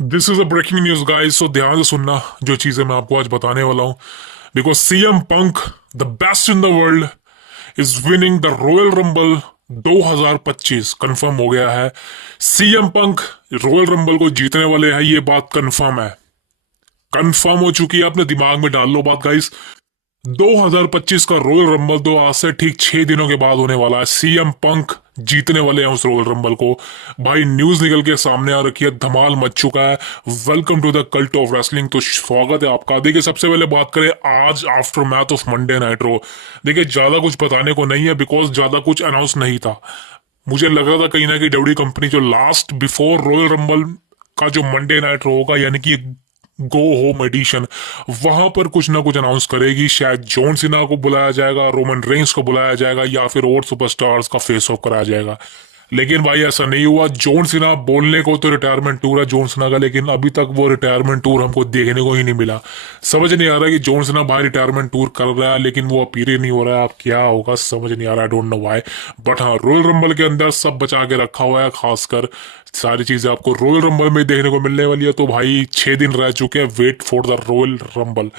This is a breaking news guys, so ध्यान से सुनना जो चीजें मैं आपको आज बताने वाला हूं। Because CM Punk, the best in the world, is winning the royal rumble 2025। Confirm हो गया है। सीएम पंक रॉयल रंबल को जीतने वाले हैं, ये बात कंफर्म है। कंफर्म हो चुकी है, अपने दिमाग में डाल लो बात गाइस। 2025 का रॉयल रंबल तो आज से ठीक 6 दिनों के बाद होने वाला है। सीएम पंक जीतने वाले हैं उस रॉयल रंबल को। भाई न्यूज निकल के सामने आ रखी है, धमाल मच चुका है। Welcome to the cult of wrestling. तो स्वागत है आपका। देखिए सबसे पहले बात करें आज aftermath of Monday Night Raw. देखिए ज्यादा कुछ बताने को नहीं है, बिकॉज ज्यादा कुछ अनाउंस नहीं था। मुझे लग रहा था कहीं ना कहीं डब्ल्यू कंपनी जो लास्ट बिफोर रॉयल रंबल का जो मंडे नाइट रो होगा, यानी कि गो होम एडिशन, वहां पर कुछ ना कुछ अनाउंस करेगी। शायद जॉन सिना को बुलाया जाएगा, रोमन रेंस को बुलाया जाएगा, या फिर और सुपरस्टार्स का फेस ऑफ कराया जाएगा। लेकिन भाई ऐसा नहीं हुआ। जॉन सिना बोलने को तो रिटायरमेंट टूर है जॉन सिना का, लेकिन अभी तक वो रिटायरमेंट टूर हमको देखने को ही नहीं मिला। समझ नहीं आ रहा कि जॉन सिना भाई रिटायरमेंट टूर कर रहा है, लेकिन वो अपीयर ही नहीं हो रहा है। अब क्या होगा समझ नहीं आ रहा, I don't know why. But हाँ, रॉयल रंबल के अंदर सब बचा के रखा हुआ है, खासकर सारी चीजें आपको रॉयल रंबल में देखने को मिलने वाली है। तो भाई 6 दिन रह चुके हैं, wait for the royal rumble.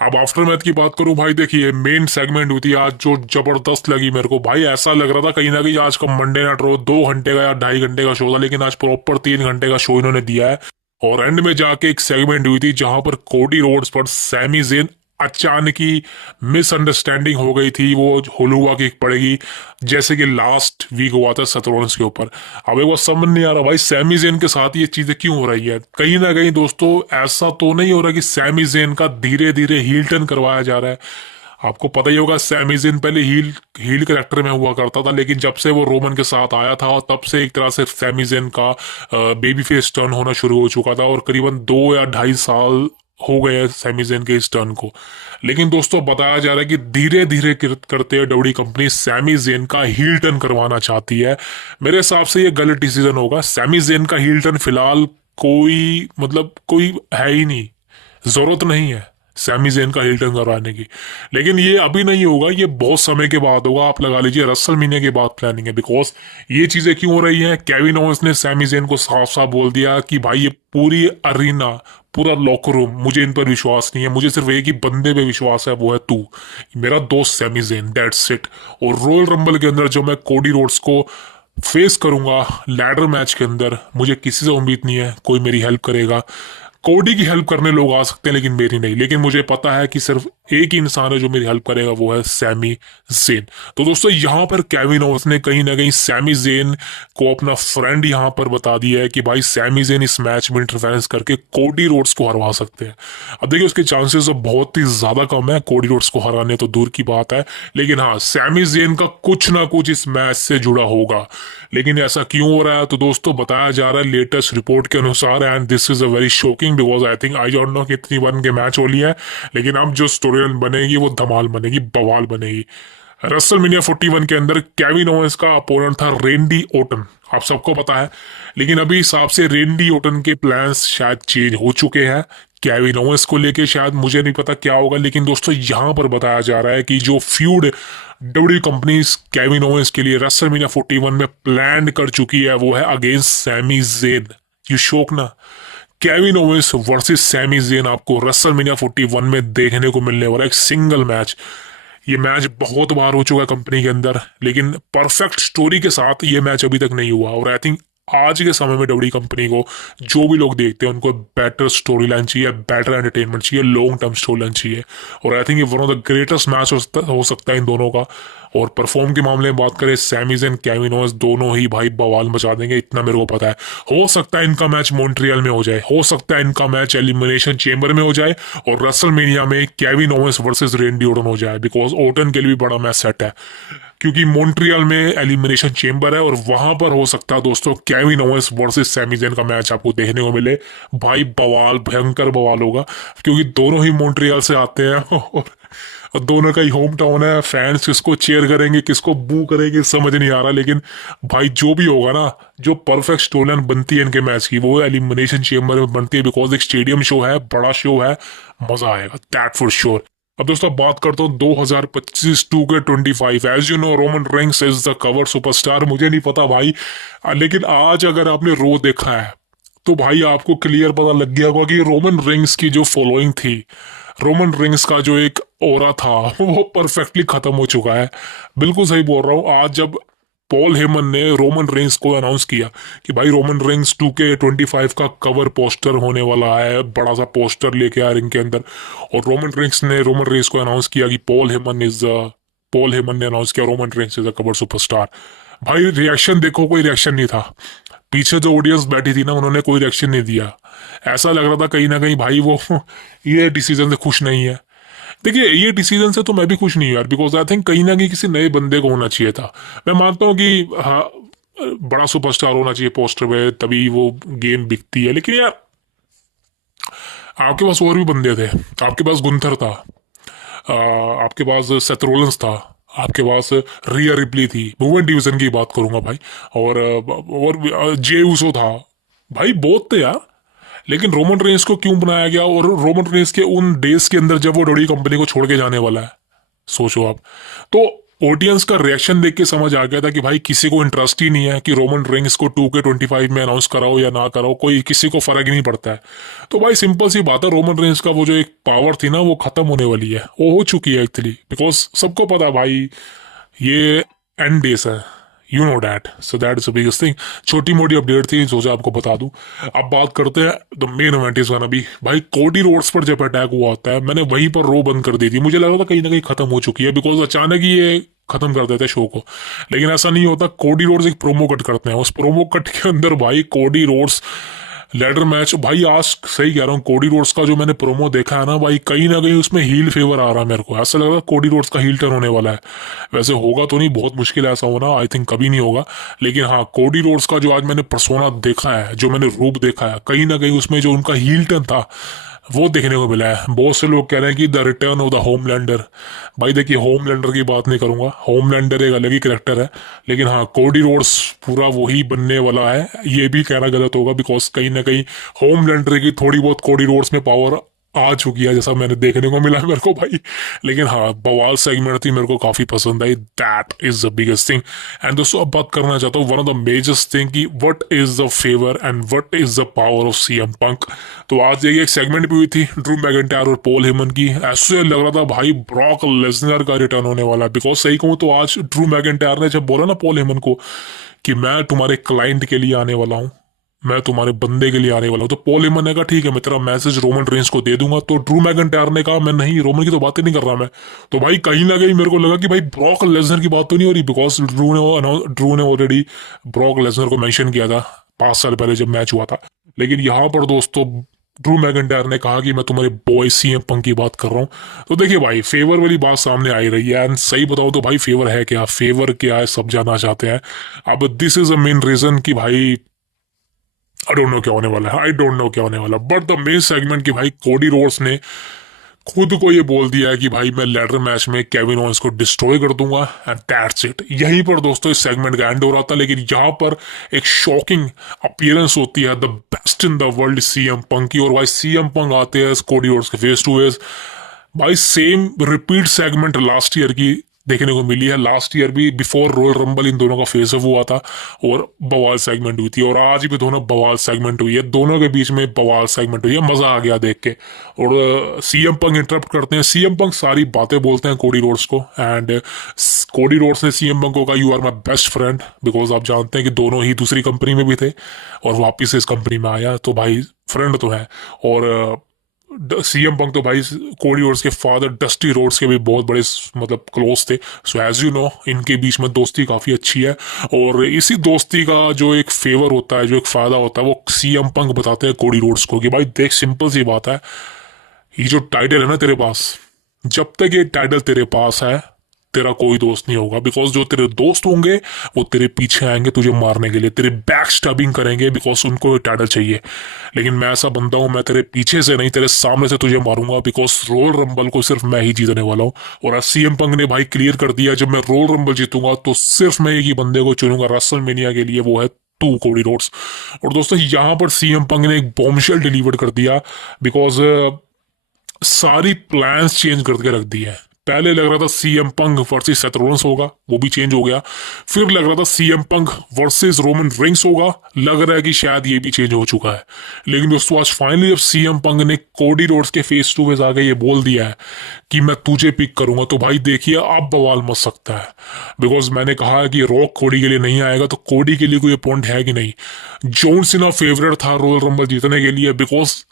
अब आफ्टर मैथ की बात करूं भाई, देखिए मेन सेगमेंट हुई थी आज जो जबरदस्त लगी मेरे को। भाई ऐसा लग रहा था कहीं ना कहीं आज का मंडे नाइट रो 2 घंटे का या 2.5 घंटे का शो था, लेकिन आज प्रॉपर 3 घंटे का शो इन्होंने दिया है। और एंड में जाके एक सेगमेंट हुई थी जहां पर कोडी रोड्स पर सैमी जेन अचानक ही मिसअंडरस्टैंडिंग हो गई थी। वो हुलुआ किक पड़ेगी जैसे कि लास्ट वीक हुआ था सतरोन्स के ऊपर। अब एक बार समझ नहीं आ रहा भाई सैमी जेन के साथ ये चीजें क्यों हो रही है। कहीं ना कहीं दोस्तों ऐसा तो नहीं हो रहा कि सैमी जेन का धीरे धीरे हील टर्न करवाया जा रहा है। आपको पता ही होगा सैमी जेन पहले हील हील करेक्टर में हुआ करता था, लेकिन जब से वो रोमन के साथ आया था और तब से एक तरह से सैमी जेन का बेबी फेस टर्न होना शुरू हो चुका था, और करीबन 2 या 2.5 साल हो गए सैमी जेन के इस टर्न को। लेकिन दोस्तों बताया जा रहा है कि धीरे धीरे करते हुए डब्ल्यू कंपनी सैमी जेन का हील टर्न करवाना चाहती है। मेरे हिसाब से ये गलत डिसीजन होगा। सैमी जेन का हील टर्न फिलहाल कोई है ही नहीं, जरूरत नहीं है सैमी जेन का हील टर्न करवाने की। लेकिन ये अभी नहीं होगा, ये बहुत समय के बाद होगा। आप लगा लीजिए रसलमेनिया के बाद प्लानिंग है। बिकॉज ये चीजें क्यों हो रही हैं, केविन ओवेंस ने सैमी जेन को साफ साफ बोल दिया कि भाई ये पूरी अरीना, पूरा लॉकर रूम, मुझे इन पर विश्वास नहीं है, मुझे सिर्फ एक ही बंदे पे विश्वास है, वो है तू, मेरा दोस्त सैमी जेन, दैट्स इट। और रॉयल रंबल के अंदर जो मैं कोडी रोड्स को फेस करूंगा लैडर मैच के अंदर, मुझे किसी से उम्मीद नहीं है कोई मेरी हेल्प करेगा। कोडी की हेल्प करने लोग आ सकते हैं लेकिन मेरी नहीं। लेकिन मुझे पता है कि सिर्फ एक ही इंसान है जो मेरी हेल्प करेगा, वो है सैमी जेन। तो दोस्तों यहाँ पर केविन ओवेंस ने कहीं ना कहीं सैमी जेन को अपना फ्रेंड यहाँ पर बता दिया है कि भाई सैमी जेन इस मैच में इंटरफेरेंस करके कोडी रोड्स को हरवा सकते हैं। अब देखिए उसके चांसेस तो बहुत ही ज्यादा कम है, कोडी रोड्स को हराने तो दूर की बात है। लेकिन हाँ, सैमी जेन का कुछ ना कुछ इस मैच से जुड़ा होगा। लेकिन ऐसा क्यों हो रहा है, तो दोस्तों बताया जा रहा है लेटेस्ट रिपोर्ट के अनुसार, and this is a very shocking because I think I don't know कितनी वन के मैच हो लिया है, लेकिन अब जो स्टोरी बनेगी वो धमाल बनेगी, बवाल बनेगी। रेसलमेनिया 41 के अंदर केविन ओवेंस का अपोनेंट था रेंडी ओटन, आप सबको पता है। लेकिन अभी हिसाब से रेंडी ओटन के प्लान्स शायद चेंज हो चुके हैं केविन ओवेंस को लेके। शायद मुझे नहीं पता क्या होगा, लेकिन दोस्तों यहां पर बताया जा रहा है कि जो feud W company Kevin Owens के लिए रेसलमेनिया 41 में प्लान कर चुकी है, वो है अगेंस्ट सैमी जेन। यू शोक ना, Kevin Owens versus Sami Zayn आपको रेसलमेनिया 41 में देखने को मिलने वाला एक सिंगल मैच। ये मैच बहुत बार हो चुका है कंपनी के अंदर, लेकिन परफेक्ट स्टोरी के साथ ये मैच अभी तक नहीं हुआ। और आई थिंक आज के समय में डब्ल्यू कंपनी को जो भी लोग देखते हैं उनको बेटर स्टोरी लाइन चाहिए, बेटर एंटरटेनमेंट चाहिए, लॉन्ग टर्म स्टोरी लाइन चाहिए। और आई थिंक ये one of the greatest match हो सकता है इन दोनों का। और परफॉर्म के मामले में बात करें, सैमीज एंड केविन ओवेंस दोनों ही भाई बवाल मचा देंगे, इतना मेरे को पता है। हो सकता है इनका मैच मॉन्ट्रियल में हो जाए, हो सकता है इनका मैच एलिमिनेशन चेंबर में हो जाए, और रेसलमेनिया में केविन ओवेंस वर्सेस रेंडी ओटन हो जाए, बिकॉज ओटन के लिए भी बड़ा मैच सेट है, क्योंकि मॉन्ट्रियल में एलिमिनेशन चेंबर है। और वहां पर हो सकता है दोस्तों Kevin Owens versus Sami Zayn का मैच आपको देखने को मिले। भाई बवाल, भयंकर बवाल होगा, क्योंकि दोनों ही मॉन्ट्रियल से आते हैं और दोनों का ही होम टाउन है। फैंस किसको चेयर करेंगे, किसको बू करेंगे, समझ नहीं आ रहा। लेकिन भाई जो भी होगा ना, जो परफेक्ट स्टोरी लाइन बनती है इनके मैच की, वो एलिमिनेशन चेंबर में बनती है, बिकॉज एक स्टेडियम शो है, बड़ा शो है, मजा आएगा, दैट फॉर श्योर। अब दोस्तों बात करता हूँ 2025 2K25। As you know Roman Reigns is the cover superstar. मुझे नहीं पता भाई, लेकिन आज अगर आपने रो देखा है तो भाई आपको क्लियर पता लग गया होगा कि रोमन रिंग्स की जो फॉलोइंग थी, रोमन रिंग्स का जो एक ओरा था वो परफेक्टली खत्म हो चुका है। बिल्कुल सही बोल रहा हूँ। आज जब पॉल हेमन ने रोमन रेंस को अनाउंस किया कि भाई रोमन रेंस 2K25 का कवर पोस्टर होने वाला है, बड़ा सा पोस्टर लेके आया रिंग के अंदर, और रोमन रेंस ने रोमन रेंस को अनाउंस किया कि पॉल हेमन ने अनाउंस किया Roman Reigns is a cover superstar. भाई रिएक्शन देखो, कोई रिएक्शन नहीं था। पीछे जो ऑडियंस बैठी थी ना, उन्होंने कोई रिएक्शन नहीं दिया। ऐसा लग रहा था कहीं ना कहीं भाई वो ये डिसीजन से खुश नहीं है। देखिए ये डिसीजन से तो मैं भी खुश नहीं हूँ यार, बिकॉज आई थिंक कहीं ना कहीं किसी नए बंदे को होना चाहिए था। मैं मानता हूँ कि हाँ, बड़ा सुपरस्टार होना चाहिए पोस्टर पे, तभी वो गेम बिकती है। लेकिन यार आपके पास और भी बंदे थे। आपके पास गुंथर था, आपके पास सेथ रोलिंस था, आपके पास रिया रिप्ली थी, वुमेन डिवीजन की बात करूंगा भाई, और जे ऊसो था। भाई बहुत थे यार। लेकिन रोमन रेंस को क्यों बनाया गया? और रोमन रेंस के उन डेज के अंदर जब वो डोडी कंपनी को छोड़ के जाने वाला है, सोचो आप। तो ऑडियंस का रिएक्शन देख के समझ आ गया था कि भाई किसी को इंटरेस्ट ही नहीं है कि रोमन रेंस को 2K25 में अनाउंस कराओ या ना कराओ, कोई किसी को फर्क ही नहीं पड़ता है। तो भाई सिंपल सी बात है, रोमन रेंस का वो जो एक पावर थी ना, वो खत्म होने वाली है, वो हो चुकी है एक्चुअली। बिकॉज सबको पता है भाई ये एंड डेज है, you know that, so that is the biggest thing. छोटी मोटी अपडेट थी, सोचा आपको बता दूं। अब बात करते हैं the main event is gonna be. भाई कोडी रोड्स पर जब अटैक हुआ होता है, मैंने वहीं पर रो बंद कर दी थी। मुझे लगा था कहीं ना कहीं खत्म हो चुकी है, बिकॉज अचानक ही ये खत्म कर देते शो को। लेकिन ऐसा नहीं होता। कोडी रोड्स एक प्रोमो कट करते हैं, उस प्रोमो कट के अंदर भाई कोडी रोड्स लेडर मैच। भाई आज सही कह रहा हूँ, कोडी रोड्स का जो मैंने प्रोमो देखा है ना भाई, कहीं ना कहीं उसमें हील फेवर आ रहा है। मेरे को ऐसा लग रहा है कोडी रोड्स का हील टर्न होने वाला है। वैसे होगा तो नहीं, बहुत मुश्किल है ऐसा होना, आई थिंक कभी नहीं होगा। लेकिन हाँ, कोडी रोड्स का जो आज मैंने पर्सोना देखा है, जो मैंने रूप देखा है, कहीं ना कहीं उसमें जो उनका हील टर्न था वो देखने को मिला है। बहुत से लोग कह रहे हैं कि the return of the Homelander. भाई देखिए, होमलैंडर की बात नहीं करूंगा, होमलैंडर एक अलग ही करेक्टर है। लेकिन हाँ, कोडी रोड्स पूरा वही बनने वाला है, ये भी कहना गलत होगा, बिकॉज कहीं ना कहीं होमलैंडर की थोड़ी बहुत कोडी रोड्स में पावर आ चुकी है, जैसा मैंने देखने को मिला मेरे को भाई। लेकिन हाँ, बवाल सेगमेंट थी, मेरे को काफी पसंद आई। That is the biggest thing. And दोस्तों अब बात करना चाहता हूँ one of the majors thing की what is the favour and what is the power of CM Punk. तो आज एक सेगमेंट भी हुई थी ड्रू मैकिंटायर और पॉल हेमन की। ऐसे लग रहा था भाई ब्रॉक लेसनर का रिटर्न होने वाला है। बिकॉज सही कहूँ तो आज ड्रू मैकिंटायर ने जब बोला ना पॉल हेमन को कि मैं तुम्हारे क्लाइंट के लिए आने वाला हूँ, मैं तुम्हारे बंदे के लिए आने वाला हूँ, तो पॉल हेमन ने कहा ठीक है, मैं तेरा मैसेज रोमन रेंस को दे दूंगा। तो ड्रू मैकिंटायर ने कहा मैं नहीं, रोमन की तो बातें नहीं कर रहा मैं। तो भाई कहीं ना कहीं मेरे को लगा कि भाई ब्रॉक लेसनर की बात तो नहीं हो रही, बिकॉज ड्रू ने ऑलरेडी ब्रॉक लेसनर को मेंशन किया था 5 साल पहले जब मैच हुआ था। लेकिन यहाँ पर दोस्तों ड्रू मैकिंटायर ने कहा कि मैं तुम्हारे बॉय सीएम पंक की बात कर रहा हूँ। तो देखिए भाई, फेवर वाली बात सामने आई रही है। एंड सही बताओ तो भाई फेवर है क्या, फेवर क्या है, सब जानना चाहते हैं। अब this is a main reason कि भाई आई डोंट नो क्या होने वाला है, आई डोंट नो क्या होने वाला। बट द मेन सेगमेंट की भाई कोडी रोड्स ने खुद को ये बोल दिया है कि भाई मैं लैडर मैच में केविन ओवेंस को डिस्ट्रॉय कर दूंगा एंड दैट्स इट। यहीं पर दोस्तों इस सेगमेंट का एंड हो रहा था। लेकिन यहाँ पर एक शॉकिंग अपीयरेंस होती है the best in the world CM Punk की, और भाई सीएम पंक आते हैं कोडी रोड्स के फेस टू फेस। भाई same repeat segment last year की देखने को मिली है। लास्ट ईयर भी बिफोर रॉयल रंबल इन दोनों का फेस ऑफ हुआ था और बवाल सेगमेंट हुई थी, और आज भी दोनों बवाल सेगमेंट हुई है। दोनों के बीच में बवाल सेगमेंट हुई है, मजा आ गया देख के। और सीएम पंक इंटरप्ट करते हैं, सीएम पंक सारी बातें बोलते हैं कोडी रोड्स को, एंड कोडी रोड्स ने सीएम पंक को कहा you are my best friend, because आप जानते हैं कि दोनों ही दूसरी कंपनी में भी थे और वापिस इस कंपनी में आया, तो भाई फ्रेंड तो है। और सीएम पंक तो भाई कोडी रोड्स के फादर डस्टी रोड्स के भी बहुत बड़े मतलब क्लोज थे। सो एज यू नो इनके बीच में दोस्ती काफी अच्छी है, और इसी दोस्ती का जो एक फेवर होता है, जो एक फायदा होता है, वो सीएम पंक बताते हैं कोडी रोड्स को कि भाई देख, सिंपल सी बात है, ये जो टाइटल है ना तेरे पास, जब तक ये टाइटल तेरे पास है तेरा कोई दोस्त नहीं होगा। बिकॉज जो तेरे दोस्त होंगे वो तेरे पीछे आएंगे तुझे मारने के लिए, तेरे बैक स्टबिंग करेंगे, बिकॉज उनको टाइटल चाहिए। लेकिन मैं ऐसा बंदा हूं, मैं तेरे पीछे से नहीं तेरे सामने से तुझे मारूंगा, बिकॉज रोयल रंबल को सिर्फ मैं ही जीतने वाला हूँ। और आज सीएम पंक ने भाई क्लियर कर दिया, जब मैं रोयल रंबल जीतूंगा तो सिर्फ मैं एक ही बंदे को चुनूंगा रेसलमेनिया के लिए, वो है टू कोडी रोड्स। और दोस्तों यहाँ पर सीएम पंक ने एक बॉम्बशेल डिलीवर कर दिया, बिकॉज सारी प्लान्स चेंज करके रख दी है। पहले लग रहा था CM Punk versus Seth Rollins होगा, वो भी चेंज हो गया। फिर लग रहा था CM Punk versus Roman rings होगा, लग रहा है कि शायद ये भी चेंज हो चुका है। लेकिन दोस्तों आज फाइनली जब सीएम पंक ने कोडी रोड्स के फेस टू फेस आगे ये बोल दिया है कि मैं तुझे पिक करूंगा, तो भाई देखिए अब बवाल मच सकता है। बिकॉज मैंने कहा है कि रॉक कोडी के लिए नहीं आएगा, तो कोडी के लिए कोई पॉइंट है कि नहीं। जॉन सीना फेवरेट था रॉयल रंबल जीतने के लिए, बिकॉज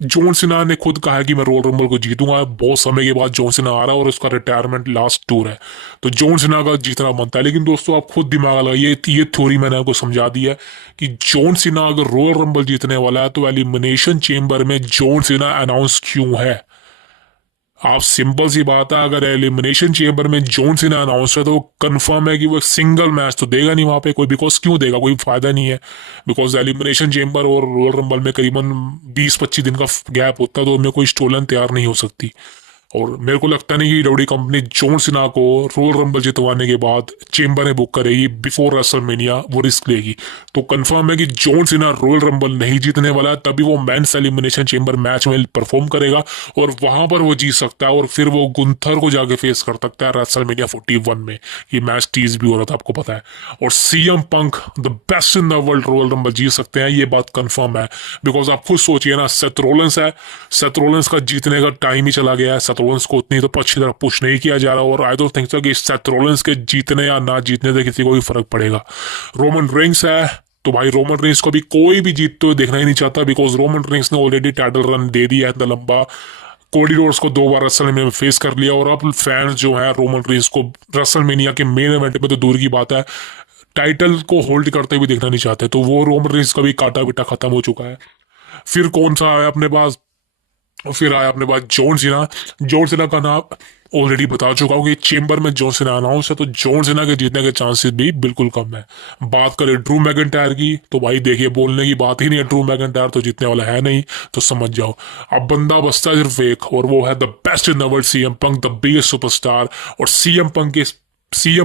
जॉन सीना ने खुद कहा है कि मैं रॉयल रंबल को जीतूंगा। बहुत समय के बाद जॉन सीना आ रहा है और उसका रिटायरमेंट लास्ट टूर है, तो जॉन सीना का जीतना बनता है। लेकिन दोस्तों आप खुद दिमाग लगाइए, ये थ्योरी मैंने आपको समझा दी है कि जॉन सीना अगर रॉयल रंबल जीतने वाला है तो एलिमिनेशन चेंबर में जॉन सीना अनाउंस क्यों है। आप सिंपल सी बात है, अगर एलिमिनेशन चेंबर में जॉन सीना अनाउंस है तो कंफर्म है कि वो एक सिंगल मैच तो देगा नहीं वहां पे कोई, बिकॉज क्यों देगा, कोई फायदा नहीं है। बिकॉज एलिमिनेशन चेंबर और रॉयल रंबल में करीबन 20-25 दिन का गैप होता है, तो उनमें कोई स्टोलन तैयार नहीं हो सकती। और मेरे को लगता नहीं कि डब्ल्यूडब्ल्यूई कंपनी जॉन सीना को रॉयल रंबल जितवाने के बाद चेंबर में बुक करेगी बिफोर रेसलमेनिया, वो रिस्क लेगी। तो कंफर्म है कि जॉन सीना रॉयल रंबल नहीं जीतने वाला है, तभी वो मेंस एलिमिनेशन चेंबर मैच में परफॉर्म करेगा और वहां पर वो जीत सकता है और फिर वो गुंथर को जाके फेस कर सकता है रेसलमेनिया 41 में। ये मैच टीज भी हो रहा था, आपको पता है। और CM Punk the best in the world Royal Rumble जीत सकते हैं, ये बात कंफर्म है। बिकॉज आप खुद सोचिए ना, सेथ रॉलिंस है, सेथ रॉलिंस का जीतने का टाइम ही चला गया है। सेथ रॉलिंस को उतनी तो अच्छी तरह पुश नहीं किया जा रहा, और आई डोंट थिंक सो कि सेथ रॉलिंस के जीतने या ना जीतने से किसी को भी फर्क पड़ेगा। रोमन रिंग्स है, तो भाई रोमन रिंग्स को भी कोई भी जीतते हुए देखना ही नहीं चाहता, बिकॉज रोमन रिंग्स ने ऑलरेडी टाइटल रन दे दिया है इतना लंबा। कोडी रोड्स को 2 बार रेसलमेनिया में फेस कर लिया, और अब फैंस जो है रोमन रिंग्स को रेसलमेनिया के मेन इवेंट में तो दूर की बात है, टाइटल को होल्ड करते हुए देखना नहीं चाहते। तो वो रोमन रिंग्स का भी काटा बिटा खत्म हो चुका है। फिर कौन सा आया अपने पास, और फिर आया अपने पास जॉन सीना। जॉन सीना का नाम ऑलरेडी बता चुका हूँ कि चेंबर में जॉन सीना अनाउंस है, तो जॉन सीना के जीतने के चांसेस भी बिल्कुल कम है। बात करें ड्रू मैकिंटायर की, तो भाई देखिए बोलने की बात ही नहीं है, ड्रू मैकिंटायर तो जीतने वाला है नहीं, तो समझ जाओ। अब बंदा बचता है सिर्फ एक, और वो है the best in the world CM Punk, the biggest superstar. और सीएम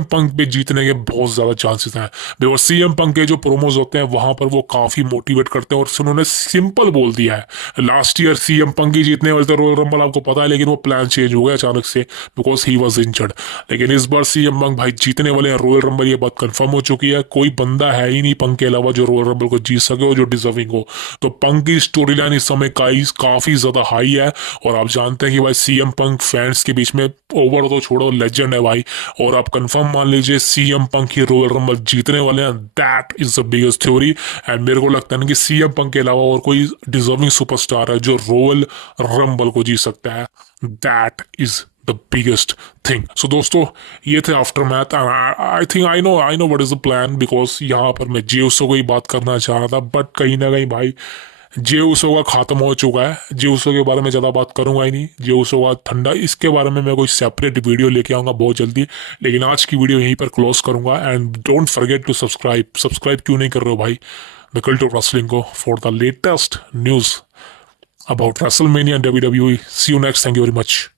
पंक पे जीतने के बहुत ज्यादा चांसेस हैं, बिकॉज सीएम पंक के जो प्रोमोज होते हैं वहां पर वो काफी मोटिवेट करते हैं। और उन्होंने सिंपल बोल दिया है, लास्ट ईयर सीएम पंक ही जीतने वाले थे रॉयल रंबल, आपको पता है, लेकिन वो प्लान चेंज हो गया अचानक से बिकॉज ही वॉज इंजर्ड। लेकिन इस बार सीएम पंक भाई जीतने वाले हैं रॉयल रंबल, ये बात कंफर्म हो चुकी है। कोई बंदा है ही नहीं पंक के अलावा जो रॉयल रंबल को जीत सके और जो डिजर्विंग हो। तो पंक की स्टोरी लाइन इस समय काफी ज्यादा हाई है, और आप जानते हैं कि भाई सीएम पंक फैंस के बीच में ओवर तो छोड़ो लेजेंड है भाई। और आप कंफर्म मान लीजिए सीएम पंक ही रॉयल रंबल जीतने वाले हैं, that is the biggest theory. And मेरे को लगता है ना कि सीएम पंक के अलावा और कोई डिजर्विंग सुपरस्टार है जो रॉयल रंबल को जीत सकता है, that is the biggest thing. So दोस्तों ये थे aftermath. I know what is the plan, because यहाँ पर मैं जे उसो को ही बात करना चाह रहा था, बट कहीं ना कहीं भाई जे उसो का खत्म हो चुका है। जे उसो के बारे में ज़्यादा बात करूंगा ही नहीं, जे उसो का ठंडा, इसके बारे में मैं कोई सेपरेट वीडियो लेके आऊँगा बहुत जल्दी। लेकिन आज की वीडियो यहीं पर क्लोज करूंगा, and don't forget to subscribe क्यों नहीं कर रहे हो भाई द कल्ट ऑफ रेसलिंग को, for the latest news about WrestleMania and WWE। See you next, thank you very much.